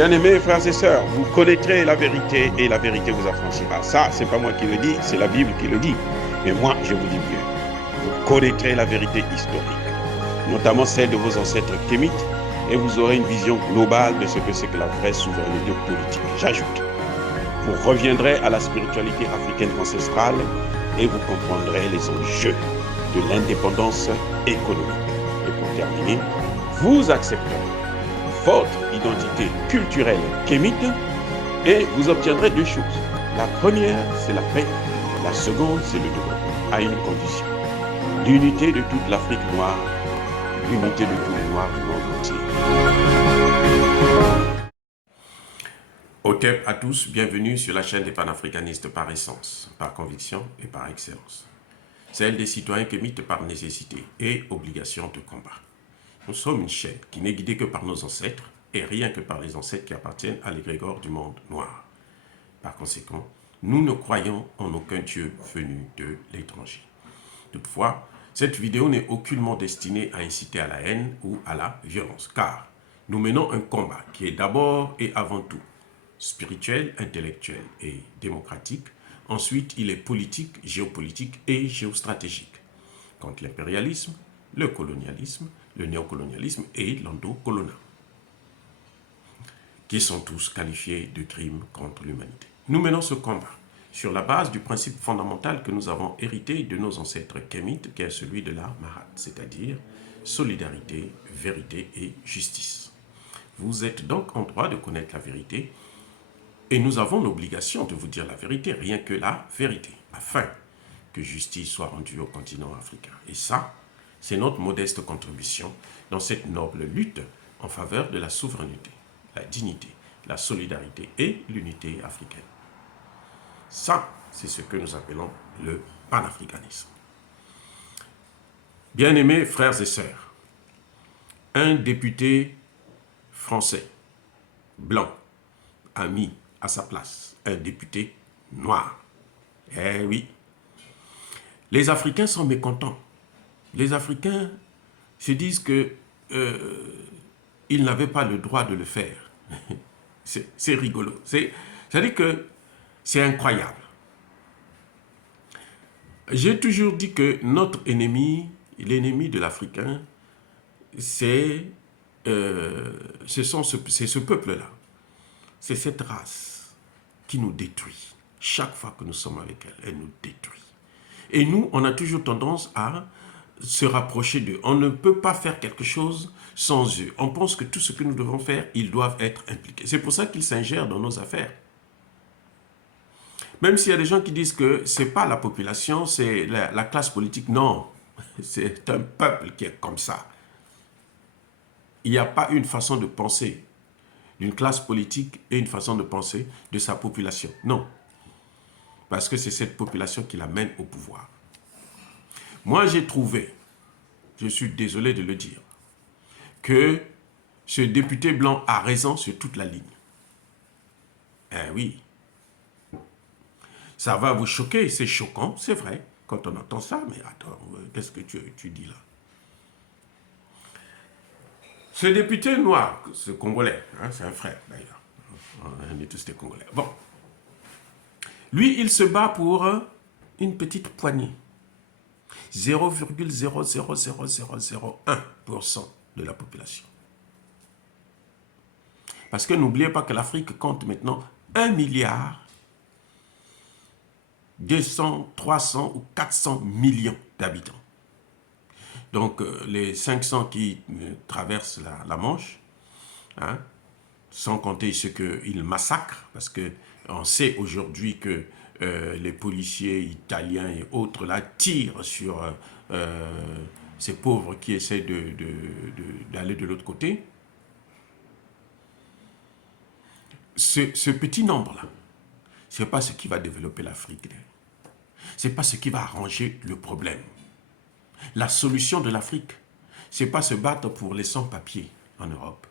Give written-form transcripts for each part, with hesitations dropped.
Bien-aimés frères et sœurs, vous connaîtrez la vérité et la vérité vous affranchira. Ça, c'est pas moi qui le dis, c'est la Bible qui le dit. Mais moi, je vous dis mieux. Vous connaîtrez la vérité historique, notamment celle de vos ancêtres kémites, et vous aurez une vision globale de ce que c'est que la vraie souveraineté politique. J'ajoute, vous reviendrez à la spiritualité africaine ancestrale et vous comprendrez les enjeux de l'indépendance économique. Et pour terminer, vous accepterez votre identité culturelle kémite et vous obtiendrez deux choses. La première, c'est la paix. La seconde, c'est le développement, à une condition. L'unité de toute l'Afrique noire, l'unité de tous les Noirs du monde entier. Otep à tous, bienvenue sur la chaîne des panafricanistes par essence, par conviction et par excellence. Celle des citoyens kémites par nécessité et obligation de combat. Nous sommes une chaîne qui n'est guidée que par nos ancêtres et rien que par les ancêtres qui appartiennent à l'égrégore du monde noir. Par conséquent, nous ne croyons en aucun Dieu venu de l'étranger. Toutefois, cette vidéo n'est aucunement destinée à inciter à la haine ou à la violence, car nous menons un combat qui est d'abord et avant tout spirituel, intellectuel et démocratique. Ensuite, il est politique, géopolitique et géostratégique. Contre l'impérialisme, le colonialisme, le néocolonialisme et l'endocolonial, qui sont tous qualifiés de crimes contre l'humanité. Nous menons ce combat sur la base du principe fondamental que nous avons hérité de nos ancêtres kémites, qui est celui de la Mahat, c'est-à-dire solidarité, vérité et justice. Vous êtes donc en droit de connaître la vérité et nous avons l'obligation de vous dire la vérité, rien que la vérité, afin que justice soit rendue au continent africain. Et ça, c'est notre modeste contribution dans cette noble lutte en faveur de la souveraineté, la dignité, la solidarité et l'unité africaine. Ça, c'est ce que nous appelons le panafricanisme. Bien-aimés frères et sœurs, un député français, blanc, a mis à sa place un député noir. Eh oui, les Africains sont mécontents. Les Africains se disent que ils n'avaient pas le droit de le faire. C'est rigolo. C'est-à-dire que c'est incroyable. J'ai toujours dit que notre ennemi, l'ennemi de l'Africain, c'est ce peuple-là. C'est cette race qui nous détruit. Chaque fois que nous sommes avec elle, elle nous détruit. Et nous, on a toujours tendance à se rapprocher d'eux. On ne peut pas faire quelque chose sans eux. On pense que tout ce que nous devons faire, ils doivent être impliqués. C'est pour ça qu'ils s'ingèrent dans nos affaires. Même s'il y a des gens qui disent que ce n'est pas la population, c'est la classe politique. Non, c'est un peuple qui est comme ça. Il n'y a pas une façon de penser d'une classe politique et une façon de penser de sa population. Non. Parce que c'est cette population qui l'amène au pouvoir. Moi, j'ai trouvé, je suis désolé de le dire, que ce député blanc a raison sur toute la ligne. Eh oui. Ça va vous choquer, c'est choquant, c'est vrai, quand on entend ça, mais attends, qu'est-ce que tu dis là? Ce député noir, ce Congolais, hein, c'est un frère d'ailleurs, on est tous des Congolais. Bon, lui, il se bat pour une petite poignée. 0,00001% de la population. Parce que n'oubliez pas que l'Afrique compte maintenant 1 milliard 200, 300 ou 400 millions d'habitants. Donc les 500 qui traversent la Manche, hein, sans compter ce qu'ils massacrent, parce qu'on sait aujourd'hui que les policiers italiens et autres là tirent sur ces pauvres qui essaient d'aller de l'autre côté. Ce petit nombre-là, ce n'est pas ce qui va développer l'Afrique. Ce n'est pas ce qui va arranger le problème. La solution de l'Afrique, ce n'est pas se battre pour les sans-papiers en Europe.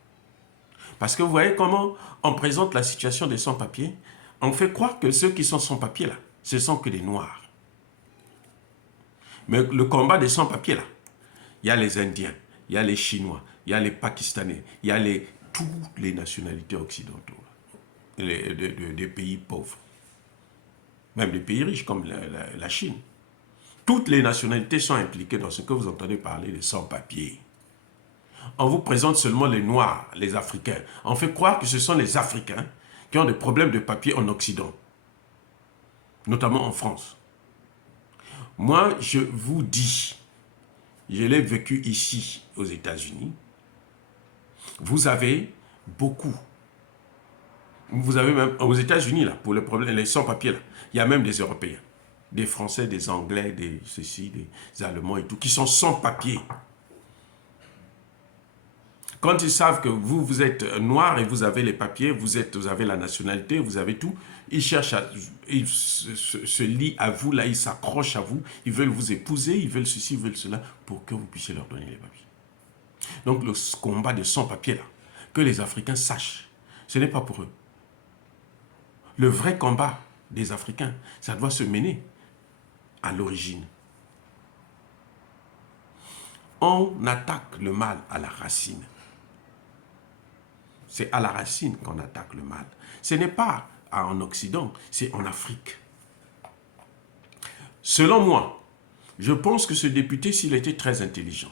Parce que vous voyez comment on présente la situation des sans-papiers. On fait croire que ceux qui sont sans-papiers là, ce sont que des Noirs. Mais le combat des sans-papiers là, il y a les Indiens, il y a les Chinois, il y a les Pakistanais, il y a les toutes les nationalités occidentaux, des pays pauvres, même des pays riches comme la Chine. Toutes les nationalités sont impliquées dans ce que vous entendez parler de sans-papiers. On vous présente seulement les Noirs, les Africains. On fait croire que ce sont les Africains qui ont des problèmes de papier en Occident, notamment en France. Moi, je vous dis, je l'ai vécu ici aux États-Unis, vous avez beaucoup. Vous avez même aux États-Unis, là, pour le problème, les sans-papiers, là, il y a même des Européens, des Français, des Anglais, des ceci, des Allemands et tout, qui sont sans papier. Quand ils savent que vous êtes noir et vous avez les papiers, vous avez la nationalité, vous avez tout, ils cherchent ils se lient à vous, là, ils s'accrochent à vous, ils veulent vous épouser, ils veulent ceci, ils veulent cela, pour que vous puissiez leur donner les papiers. Donc le combat de sans-papiers, là, que les Africains sachent, ce n'est pas pour eux. Le vrai combat des Africains, ça doit se mener à l'origine. On attaque le mal à la racine. C'est à la racine qu'on attaque le mal. Ce n'est pas en Occident, c'est en Afrique. Selon moi, je pense que ce député, s'il était très intelligent,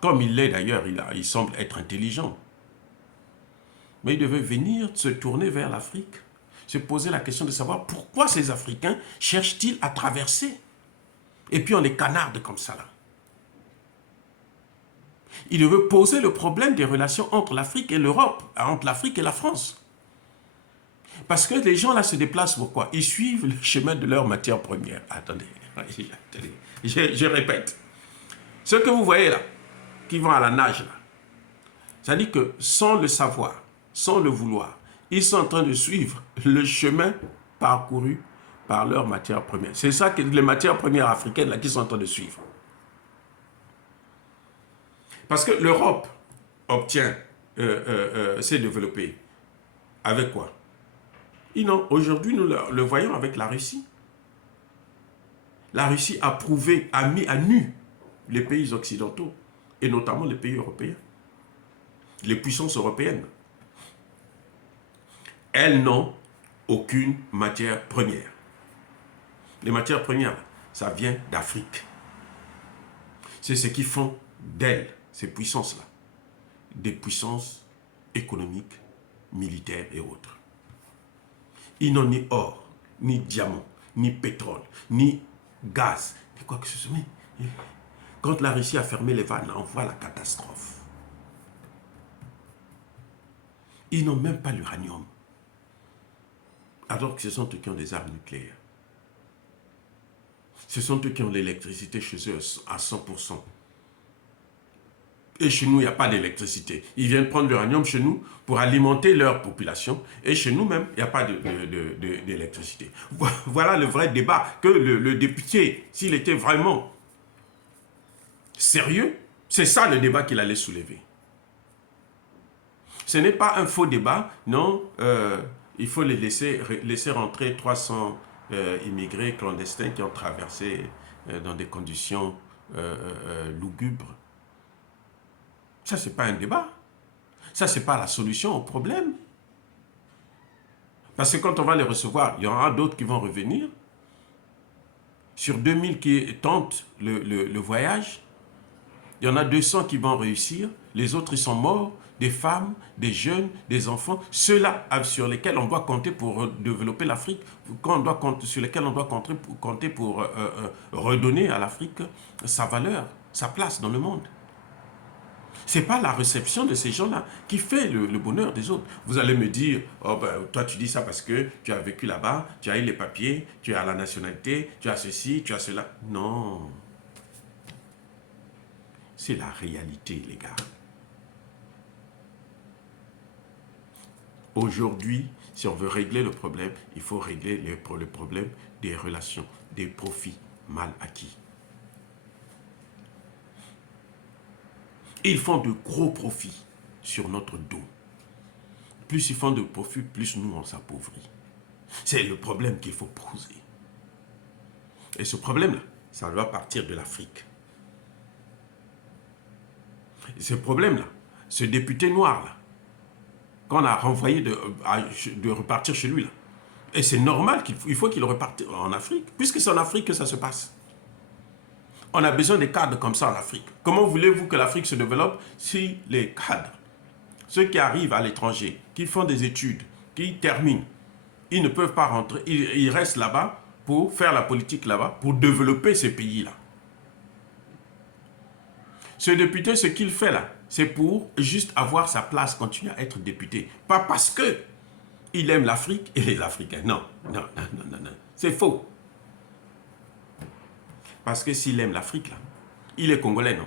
comme il l'est d'ailleurs, il semble être intelligent, mais il devait venir se tourner vers l'Afrique, se poser la question de savoir pourquoi ces Africains cherchent-ils à traverser. Et puis on les canarde comme ça là. Il devait poser le problème des relations entre l'Afrique et l'Europe, entre l'Afrique et la France. Parce que les gens là se déplacent pourquoi? Ils suivent le chemin de leur matière première. Attendez, je répète. Ceux que vous voyez là, qui vont à la nage là, ça dit que sans le savoir, sans le vouloir, ils sont en train de suivre le chemin parcouru par leur matière première. C'est ça que les matières premières africaines là qui sont en train de suivre. Parce que l'Europe obtient, s'est développée. Avec quoi? Aujourd'hui, nous le voyons avec la Russie. La Russie a prouvé, a mis à nu les pays occidentaux, et notamment les pays européens, les puissances européennes. Elles n'ont aucune matière première. Les matières premières, ça vient d'Afrique. C'est ce qui font d'elles, ces puissances-là, des puissances économiques, militaires et autres. Ils n'ont ni or, ni diamant, ni pétrole, ni gaz, ni quoi que ce soit. Quand la Russie a fermé les vannes, on voit la catastrophe. Ils n'ont même pas l'uranium. Alors que ce sont eux qui ont des armes nucléaires. Ce sont eux qui ont l'électricité chez eux à 100%. Et chez nous, il n'y a pas d'électricité. Ils viennent prendre l'uranium chez nous pour alimenter leur population. Et chez nous même, il n'y a pas d'électricité. Voilà le vrai débat que le député, s'il était vraiment sérieux, c'est ça le débat qu'il allait soulever. Ce n'est pas un faux débat, non. Il faut les laisser rentrer 300 immigrés clandestins qui ont traversé dans des conditions lugubres. Ça, ce n'est pas un débat. Ça, ce n'est pas la solution au problème. Parce que quand on va les recevoir, il y en aura d'autres qui vont revenir. Sur 2000 qui tentent le voyage, il y en a 200 qui vont réussir. Les autres, ils sont morts. Des femmes, des jeunes, des enfants. Ceux-là sur lesquels on doit compter pour développer l'Afrique, sur lesquels on doit compter pour redonner à l'Afrique sa valeur, sa place dans le monde. Ce n'est pas la réception de ces gens-là qui fait le bonheur des autres. Vous allez me dire, oh ben, toi tu dis ça parce que tu as vécu là-bas, tu as eu les papiers, tu as la nationalité, tu as ceci, tu as cela. Non. C'est la réalité, les gars. Aujourd'hui, si on veut régler le problème, il faut régler le problème des relations, des profits mal acquis. Ils font de gros profits sur notre dos. Plus ils font de profits, plus nous on s'appauvrit. C'est le problème qu'il faut poser. Et ce problème-là, ça doit partir de l'Afrique. Ce problème-là, ce député noir-là, qu'on a renvoyé de repartir chez lui. Là. Et c'est normal qu'il faut qu'il reparte en Afrique, puisque c'est en Afrique que ça se passe. On a besoin des cadres comme ça en Afrique. Comment voulez-vous que l'Afrique se développe si les cadres, ceux qui arrivent à l'étranger, qui font des études, qui terminent, ils ne peuvent pas rentrer, ils restent là-bas pour faire la politique là-bas, pour développer ces pays-là. Ce député, ce qu'il fait là, c'est pour juste avoir sa place, continuer à être député. Pas parce que il aime l'Afrique et les Africains. Non, non, non, non, non, non. C'est faux. Parce que s'il aime l'Afrique, là, il est congolais, non?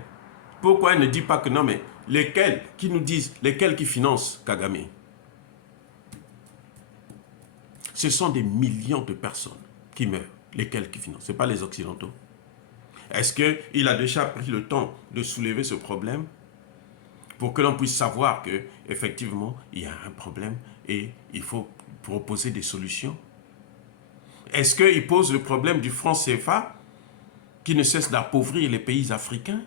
Pourquoi il ne dit pas que non, mais lesquels qui nous disent, lesquels qui financent Kagame? Ce sont des millions de personnes qui meurent. Lesquels qui financent? Ce n'est pas les Occidentaux. Est-ce qu'il a déjà pris le temps de soulever ce problème pour que l'on puisse savoir qu'effectivement, il y a un problème et il faut proposer des solutions? Est-ce qu'il pose le problème du franc CFA qui ne cesse d'appauvrir les pays africains?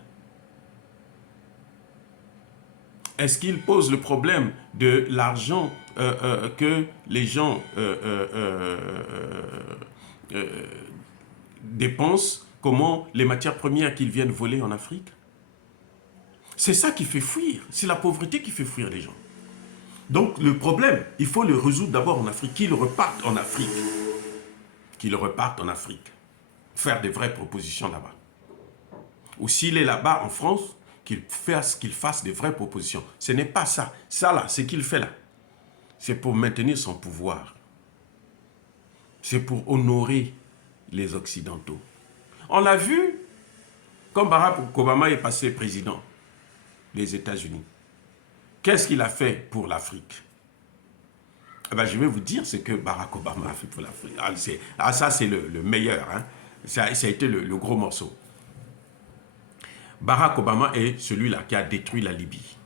Est-ce qu'il pose le problème de l'argent que les gens dépensent? Comment les matières premières qu'ils viennent voler en Afrique? C'est ça qui fait fuir. C'est la pauvreté qui fait fuir les gens. Donc le problème, il faut le résoudre d'abord en Afrique. Qu'ils repartent en Afrique. Qu'ils repartent en Afrique. Faire des vraies propositions là-bas. Ou s'il est là-bas en France, qu'il fasse des vraies propositions. Ce n'est pas ça. Ça là, ce qu'il fait là, c'est pour maintenir son pouvoir. C'est pour honorer les Occidentaux. On l'a vu quand Barack Obama est passé président des États-Unis. Qu'est-ce qu'il a fait pour l'Afrique? Eh bien, je vais vous dire ce que Barack Obama a fait pour l'Afrique. Ça, c'est le meilleur. Hein. Ça a été le gros morceau. Barack Obama est celui-là qui a détruit la Libye.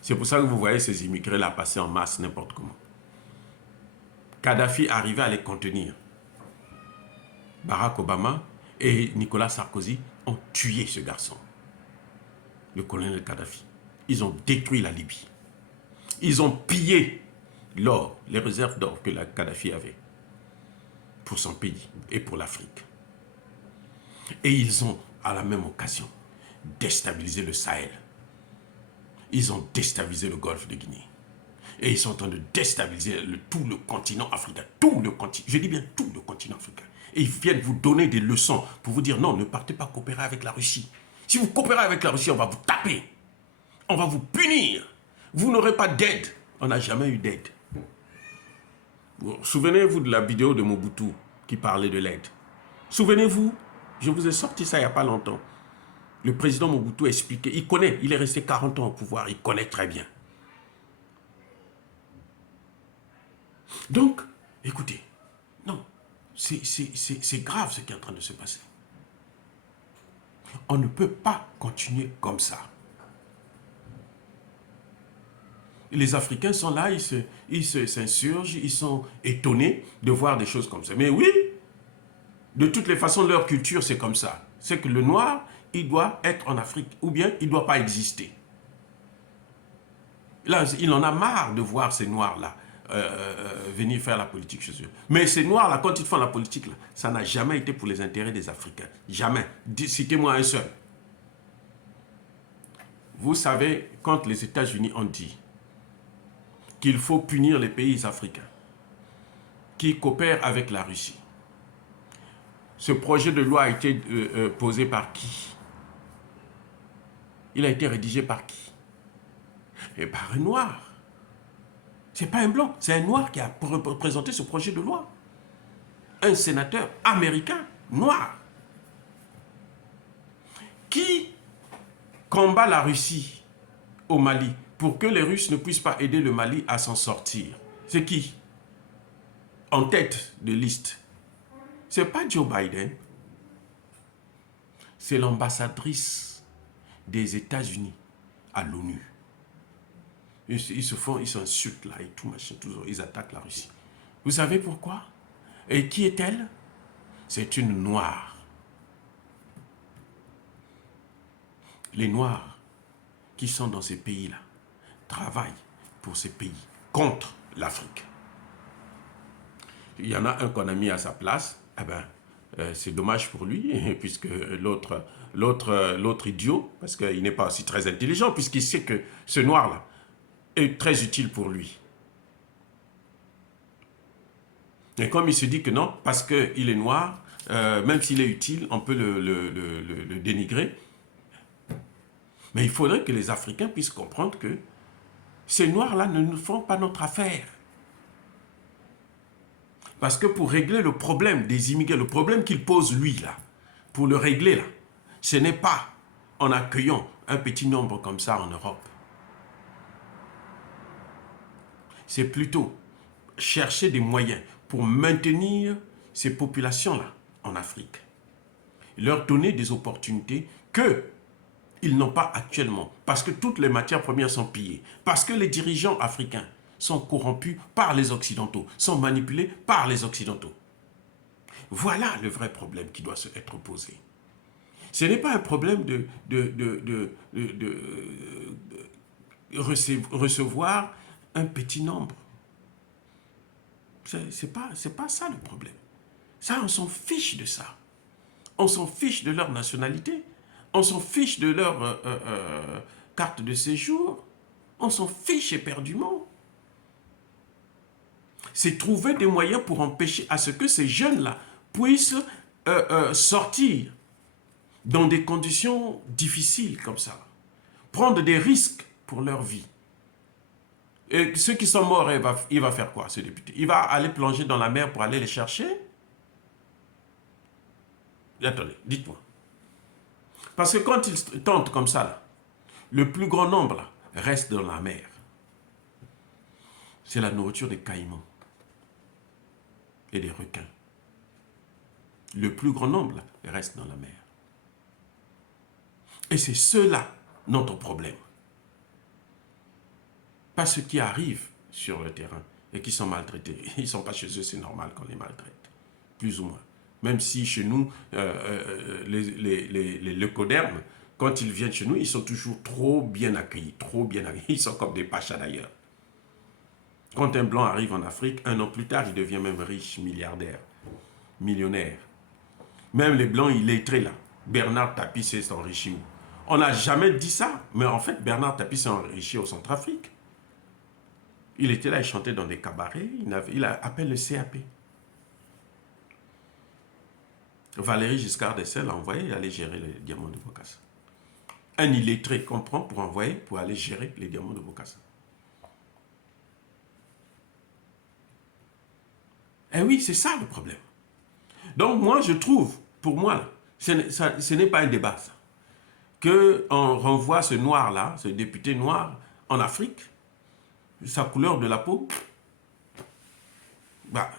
C'est pour ça que vous voyez ces immigrés-là passer en masse n'importe comment. Kadhafi arrivait à les contenir. Barack Obama et Nicolas Sarkozy ont tué ce garçon, le colonel Kadhafi. Ils ont détruit la Libye. Ils ont pillé l'or, les réserves d'or que la Kadhafi avait pour son pays et pour l'Afrique. Et ils ont, à la même occasion, déstabilisé le Sahel. Ils ont déstabilisé le golfe de Guinée. Et ils sont en train de déstabiliser tout le continent africain. Tout le continent, je dis bien tout le continent africain. Et ils viennent vous donner des leçons pour vous dire non, ne partez pas coopérer avec la Russie. Si vous coopérez avec la Russie, on va vous taper. On va vous punir. Vous n'aurez pas d'aide. On n'a jamais eu d'aide. Souvenez-vous de la vidéo de Mobutu qui parlait de l'aide. Souvenez-vous, je vous ai sorti ça il n'y a pas longtemps. Le président Mobutu expliquait, il connaît, il est resté 40 ans au pouvoir, il connaît très bien. Donc, écoutez, non, c'est grave ce qui est en train de se passer. On ne peut pas continuer comme ça. Les Africains sont là, ils s'insurgent, ils sont étonnés de voir des choses comme ça. Mais oui, de toutes les façons, leur culture, c'est comme ça. C'est que le noir, il doit être en Afrique, ou bien il ne doit pas exister. Là, il en a marre de voir ces noirs-là venir faire la politique chez eux. Mais ces noirs-là, quand ils font la politique, là, ça n'a jamais été pour les intérêts des Africains. Jamais. Citez-moi un seul. Vous savez, quand les États-Unis ont dit qu'il faut punir les pays africains qui coopèrent avec la Russie, ce projet de loi a été posé par qui? Il a été rédigé par qui? Et par un noir. Ce n'est pas un blanc, c'est un noir qui a présenté ce projet de loi. Un sénateur américain noir qui combat la Russie au Mali pour que les Russes ne puissent pas aider le Mali à s'en sortir. C'est qui? En tête de liste. Ce n'est pas Joe Biden. C'est l'ambassadrice des États-Unis à l'ONU. Ils s'insultent là et tout, machin, tout ça. Ils attaquent la Russie. Vous savez pourquoi? Et qui est-elle? C'est une noire. Les noirs qui sont dans ces pays-là travaillent pour ces pays, contre l'Afrique. Il y en a un qu'on a mis à sa place, eh ben, c'est dommage pour lui, puisque l'autre idiot, parce qu'il n'est pas aussi très intelligent, puisqu'il sait que ce noir-là est très utile pour lui. Et comme il se dit que non, parce qu'il est noir, même s'il est utile, on peut le dénigrer. Mais il faudrait que les Africains puissent comprendre que ces noirs-là ne nous font pas notre affaire. Parce que pour régler le problème des immigrés, le problème qu'il pose lui, là, pour le régler, là, ce n'est pas en accueillant un petit nombre comme ça en Europe. C'est plutôt chercher des moyens pour maintenir ces populations-là en Afrique. Leur donner des opportunités qu'ils n'ont pas actuellement. Parce que toutes les matières premières sont pillées. Parce que les dirigeants africains sont corrompus par les Occidentaux, sont manipulés par les Occidentaux. Voilà le vrai problème qui doit être posé. Ce n'est pas un problème de recevoir un petit nombre. C'est pas ça le problème. Ça, on s'en fiche de ça. On s'en fiche de leur nationalité. On s'en fiche de leur carte de séjour. On s'en fiche éperdument. C'est trouver des moyens pour empêcher à ce que ces jeunes-là puissent sortir dans des conditions difficiles comme ça. Prendre des risques pour leur vie. Et ceux qui sont morts, il va faire quoi, ce député? Il va aller plonger dans la mer pour aller les chercher? Attendez, dites-moi. Parce que quand ils tentent comme ça, là, le plus grand nombre là, reste dans la mer. C'est la nourriture des caïmans et des requins. Le plus grand nombre là, reste dans la mer. Et c'est ceux-là notre problème. Pas ceux qui arrivent sur le terrain et qui sont maltraités. Ils ne sont pas chez eux, c'est normal qu'on les maltraite. Plus ou moins. Même si chez nous, les leucodermes, quand ils viennent chez nous, ils sont toujours trop bien accueillis. Trop bien accueillis. Ils sont comme des pachas d'ailleurs. Quand un blanc arrive en Afrique, un an plus tard, il devient même riche, milliardaire, millionnaire. Même les blancs illettrés là, Bernard Tapie s'est enrichi où? On n'a jamais dit ça, mais en fait, Bernard Tapie s'est enrichi au Centrafrique. Il était là, il chantait dans des cabarets, il a appelé le CAP. Valéry Giscard d'Estaing l'a envoyé aller gérer les diamants de Bokassa. Un illettré qu'on prend pour envoyer pour aller gérer les diamants de Bokassa. Eh oui, c'est ça le problème. Donc moi, je trouve, pour moi, ce n'est pas un débat, ça. Qu'on renvoie ce noir-là, ce député noir, en Afrique, sa couleur de la peau, bah,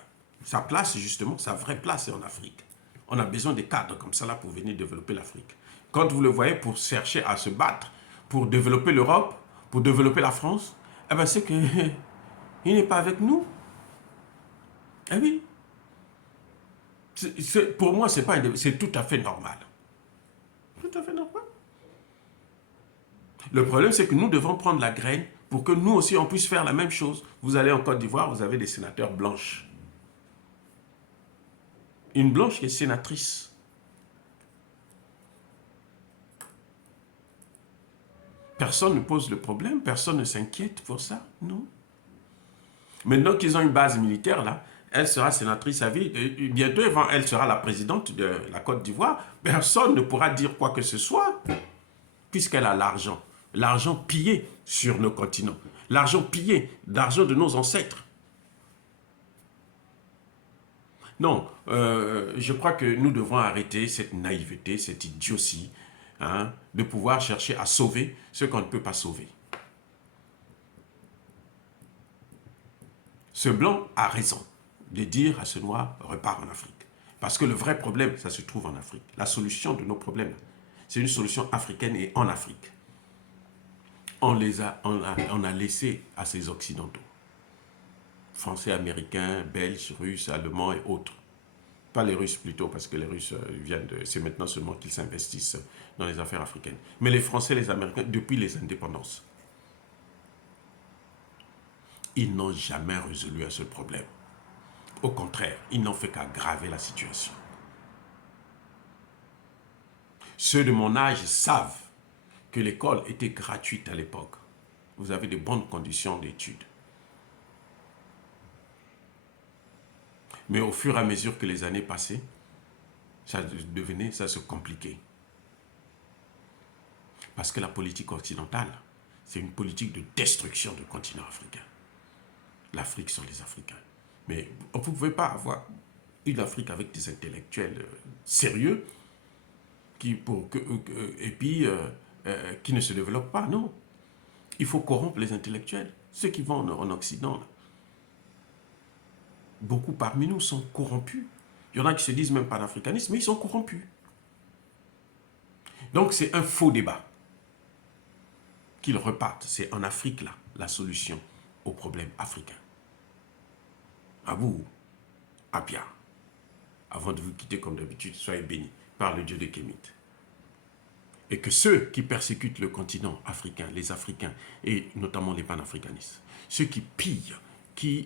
sa place, justement, sa vraie place est en Afrique. On a besoin des cadres comme ça là pour venir développer l'Afrique. Quand vous le voyez pour chercher à se battre, pour développer l'Europe, pour développer la France, eh ben c'est qu'il n'est pas avec nous. Eh oui. Pour moi, c'est tout à fait normal. Tout à fait normal. Le problème, c'est que nous devons prendre la graine pour que nous aussi, on puisse faire la même chose. Vous allez en Côte d'Ivoire, vous avez des sénateurs blanches. Une blanche qui est sénatrice. Personne ne pose le problème, personne ne s'inquiète pour ça, non. Maintenant qu'ils ont une base militaire, là, elle sera sénatrice à vie. Et bientôt, elle sera la présidente de la Côte d'Ivoire. Personne ne pourra dire quoi que ce soit, puisqu'elle a l'argent. L'argent pillé sur nos continents. L'argent pillé, l'argent de nos ancêtres. Non, je crois que nous devons arrêter cette naïveté, cette idiotie, hein, de pouvoir chercher à sauver ce qu'on ne peut pas sauver. Ce blanc a raison de dire à ce noir, repars en Afrique. Parce que le vrai problème, ça se trouve en Afrique. La solution de nos problèmes, c'est une solution africaine et en Afrique. On a laissé à ces Occidentaux. Français, Américains, Belges, Russes, Allemands et autres. Pas les Russes plutôt, parce que les Russes viennent de... C'est maintenant seulement qu'ils s'investissent dans les affaires africaines. Mais les Français, les Américains, depuis les indépendances. ils n'ont jamais résolu un seul problème. Au contraire, ils n'ont fait qu'aggraver la situation. Ceux de mon âge savent que l'école était gratuite à l'époque. Vous avez de bonnes conditions d'études. Mais au fur et à mesure que les années passaient, ça se compliquait. Parce que la politique occidentale, c'est une politique de destruction du continent africain. L'Afrique sont les Africains. Mais vous ne pouvez pas avoir une Afrique avec des intellectuels sérieux qui ne se développent pas, non. Il faut corrompre les intellectuels. Ceux qui vont en Occident, là. Beaucoup parmi nous sont corrompus. Il y en a qui se disent même panafricanistes, mais ils sont corrompus. Donc c'est un faux débat. Qu'ils repartent. C'est en Afrique, là, la solution aux problèmes africains. À vous, Apia. Avant de vous quitter comme d'habitude, soyez bénis par le Dieu de Kémit. Et que ceux qui persécutent le continent africain, les Africains, et notamment les panafricanistes, ceux qui pillent, qui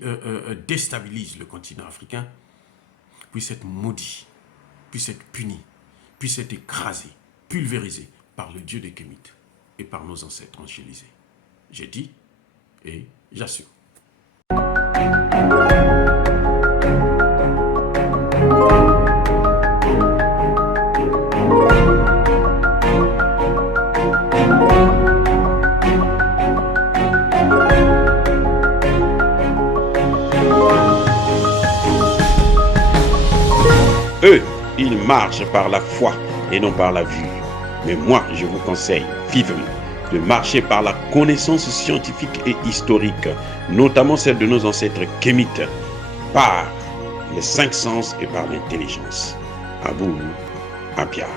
déstabilisent le continent africain, puissent être maudits, puissent être punis, puissent être écrasés, pulvérisés par le Dieu de Kémit et par nos ancêtres angélisés. J'ai dit et j'assure. Eux, ils marchent par la foi et non par la vue. Mais moi, je vous conseille vivement de marcher par la connaissance scientifique et historique, notamment celle de nos ancêtres kémites, par les 5 sens et par l'intelligence. À vous, Apia.